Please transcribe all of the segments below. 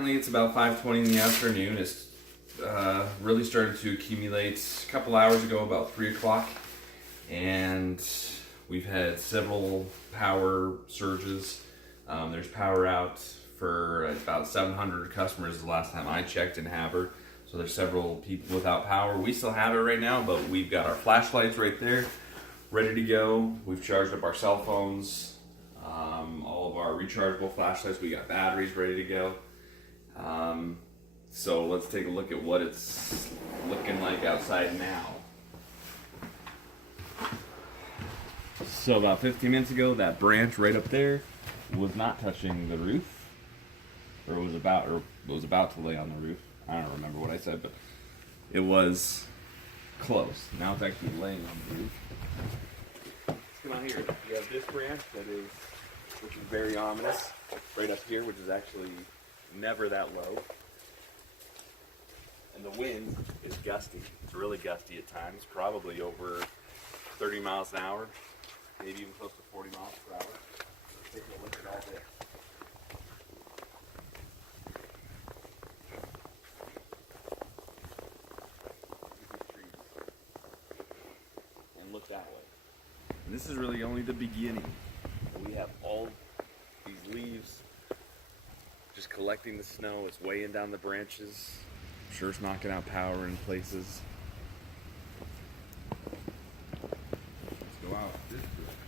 Currently it's about 5:20 in the afternoon. It's really started to accumulate a couple hours ago, about 3 o'clock, and we've had several power surges. There's power out for about 700 customers the last time I checked in Havre. So there's several people without power. We still have it right now, but we've got our flashlights right there, ready to go. We've charged up our cell phones, all of our rechargeable flashlights. We got batteries ready to go. So let's take a look at what it's looking like outside now. So about 15 minutes ago, that branch right up there was not touching the roof, or was about to lay on the roof. I don't remember what I said, but it was close. Now it's actually laying on the roof. Let's come out here. You have this branch which is very ominous, right up here, which is actually never that low. And the wind is gusty. It's really gusty at times, probably over 30 miles an hour, maybe even close to 40 miles per hour. Let's take a look at all this. And look that way. And this is really only the beginning. We have all these leaves just collecting the snow. It's weighing down the branches. I'm sure it's knocking out power in places. Let's go out this direction.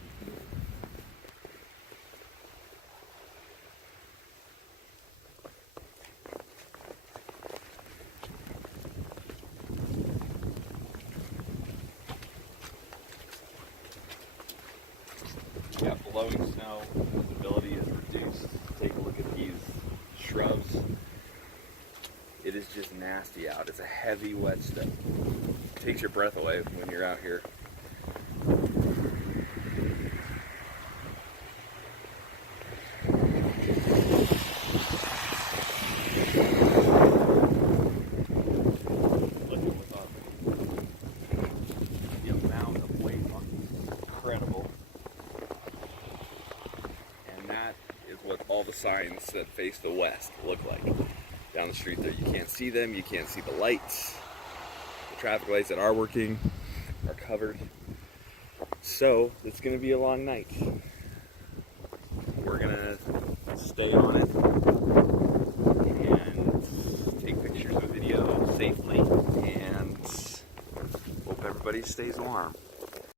We got blowing snow. Visibility is reduced. Take a look at these shrubs. It is just nasty out. It's a heavy, wet snow. It takes your breath away when you're out here. Look at what's up. The amount of weight on this is incredible. And that is what all the signs that face the west look like. Down the street there, you can't see them, you can't see the lights. The traffic lights that are working are covered. So it's gonna be a long night. We're gonna stay on it and take pictures and video safely, and hope everybody stays warm.